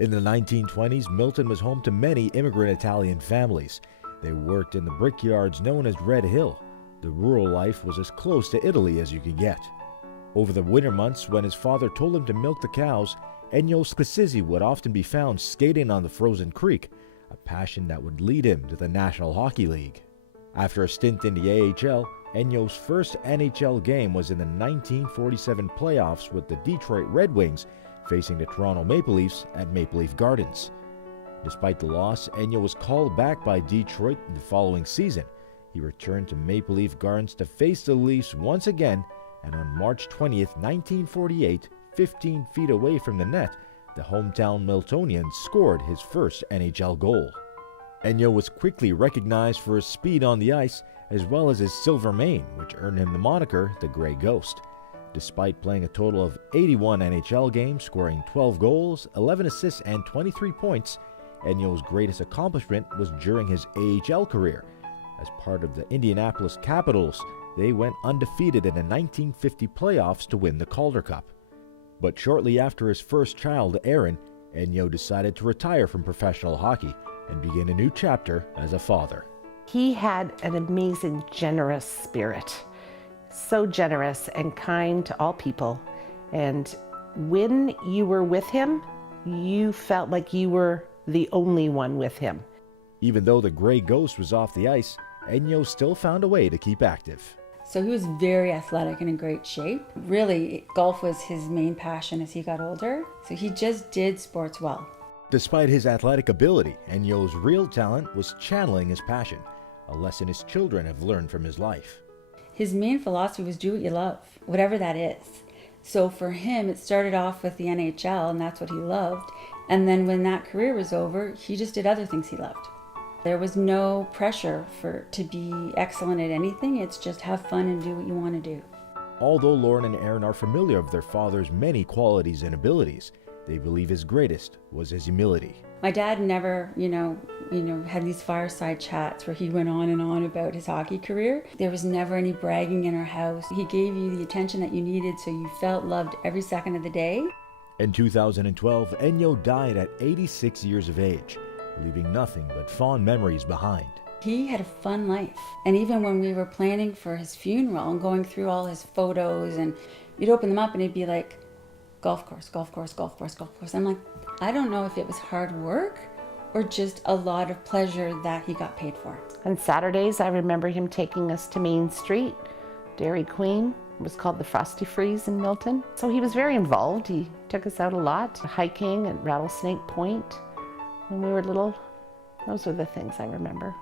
In the 1920s, Milton was home to many immigrant Italian families. They worked in the brickyards known as Red Hill. The rural life was as close to Italy as you could get. Over the winter months, when his father told him to milk the cows, Enio Sclisizzi would often be found skating on the frozen creek, a passion that would lead him to the National Hockey League. After a stint in the AHL, Enio's first NHL game was in the 1947 playoffs with the Detroit Red Wings facing the Toronto Maple Leafs at Maple Leaf Gardens. Despite the loss, Enio was called back by Detroit in the following season. He returned to Maple Leaf Gardens to face the Leafs once again, and on March 20th, 1948, 15 feet away from the net, the hometown Miltonian scored his first NHL goal. Enio was quickly recognized for his speed on the ice, as well as his silver mane, which earned him the moniker the Gray Ghost. Despite playing a total of 81 NHL games, scoring 12 goals, 11 assists, and 23 points, Enio's greatest accomplishment was during his AHL career. As part of the Indianapolis Capitals, they went undefeated in the 1950 playoffs to win the Calder Cup. But shortly after his first child, Aaron, Enio decided to retire from professional hockey and begin a new chapter as a father. He had an amazing, generous spirit. So generous and kind to all people. And when you were with him, you felt like you were the only one with him. Even though the Gray Ghost was off the ice, Enio still found a way to keep active. So he was very athletic and in great shape. Really, golf was his main passion as he got older. So he just did sports well. Despite his athletic ability, Enio's real talent was channeling his passion, a lesson his children have learned from his life. His main philosophy was do what you love, whatever that is. So for him, it started off with the NHL, and that's what he loved. And then when that career was over, he just did other things he loved. There was no pressure to be excellent at anything. It's just have fun and do what you want to do. Although Lauren and Aaron are familiar with their father's many qualities and abilities, they believe his greatest was his humility. My dad never, had these fireside chats where he went on and on about his hockey career. There was never any bragging in our house. He gave you the attention that you needed so you felt loved every second of the day. In 2012, Enio died at 86 years of age, leaving nothing but fond memories behind. He had a fun life. And even when we were planning for his funeral and going through all his photos, and you'd open them up and he'd be like, golf course, golf course, golf course, golf course. I'm like, I don't know if it was hard work or just a lot of pleasure that he got paid for. On Saturdays, I remember him taking us to Main Street. Dairy Queen was called the Frosty Freeze in Milton. So he was very involved. He took us out a lot, hiking at Rattlesnake Point when we were little. Those are the things I remember.